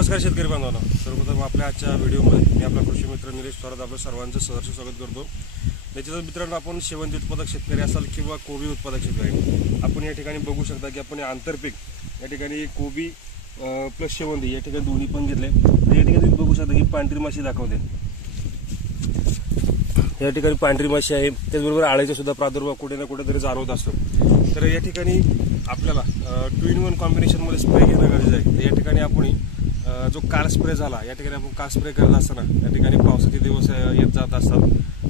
नमस्कार शेतकरी बांधवांनो, सर्वप्रथम आपल्या आजच्या व्हिडिओमध्ये मी आपला कृषी मित्र निलेश थोरात आपलं सर्वांचं सहर्ष स्वागत करतो। निश्चितच मित्रांनो, आपण शेवंती उत्पादक शेतकरी असाल किंवा कोबी उत्पादक शेतकरी, आपण या ठिकाणी बघू शकता की आपण आंतरपीक या ठिकाणी कोबी प्लस शेवंती या ठिकाणी दोन्ही पण घेतले। तर या ठिकाणी बघू शकता की पांढरी माशी दाखवते, या ठिकाणी पांढरी माशी आहे। त्याचबरोबर आळीचा सुद्धा प्रादुर्भाव कुठे ना कुठेतरी जाणवत असतो। तर या ठिकाणी आपल्याला 2-in-1 कॉम्बिनेशन मध्ये स्प्रे घेणं गरजेचं आहे। तर या ठिकाणी आपण जो काल स्प्रे झाला, या ठिकाणी आपण काल स्प्रे करत असताना या ठिकाणी पावसाचे दिवस येत जात असतात,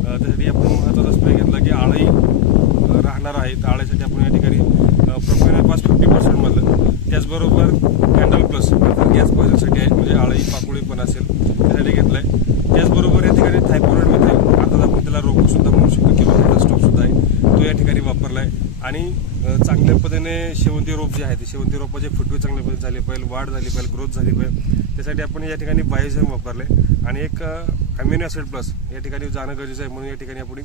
त्यासाठी आपण महत्त्वाचा स्प्रे घेतला की आळी राहणार आहे। तर आळीसाठी आपण या ठिकाणी प्रोपेनोफॉस 50% मधलं, त्याचबरोबर कॅन्डल प्लस गॅस पॉइझनसाठी आहे, म्हणजे आळी पाकुळी पण असेल त्यासाठी घेतलाय। त्याचबरोबर या ठिकाणी थायपोरॉइड मिथाइल, आता आपण त्याला रोग सुद्धा म्हणू शकतो किंवा स्टॉक सुद्धा आहे, तो या ठिकाणी वापरलाय। आणि चांगल्या पद्धतीने शेवंती रोप जे आहे ते शेवंती रोपाचे फुटवे चांगल्या पद्धतीने झाले पाहिजे, वाढ झाली पाहिजे, ग्रोथ झाली पाहिजे, त्यासाठी आपण या ठिकाणी बायोझाइम वापरले। आणि एक अमिनो ऍसिड प्लस या ठिकाणी जाणं गरजेचं आहे, म्हणून या ठिकाणी आपण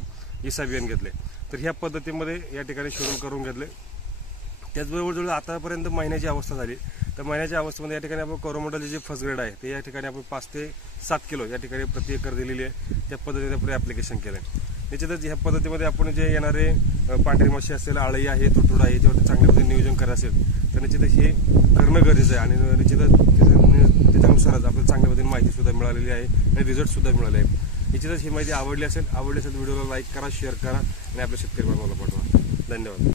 इसाबियन घेतले। तर ह्या पद्धतीमध्ये या ठिकाणी शेड्यूल करून घेतले। त्याचबरोबर जवळ आतापर्यंत महिन्याची अवस्था झाली, तर महिन्याच्या अवस्थेमध्ये या ठिकाणी आपण कोरोमंडलचे जे फर्स्ट ग्रेड आहे ते या ठिकाणी आपण 5 ते 7 किलो या ठिकाणी प्रति एकर दिलेली आहे। त्या पद्धतीने आपण ऍप्लिकेशन केलंय। निश्चितच ह्या पद्धतीमध्ये आपण जे येणारे पांढरी माशी असेल, आळी आहे, तुटुडा आहे, याच्यावरती चांगल्या पद्धतीने नियोजन करायचं असेल तर निश्चितच हे करणं गरजेचं आहे। आणि निश्चितच त्याच्यानुसारच आपल्याला चांगल्या पद्धतीने माहिती सुद्धा मिळालेली आहे आणि रिझल्ट सुद्धा मिळाले आहे। निश्चितच ही माहिती आवडली असेल व्हिडिओला लाईक करा, शेअर करा आणि आपल्या शेतकरी बांधवांना पाठवा। धन्यवाद।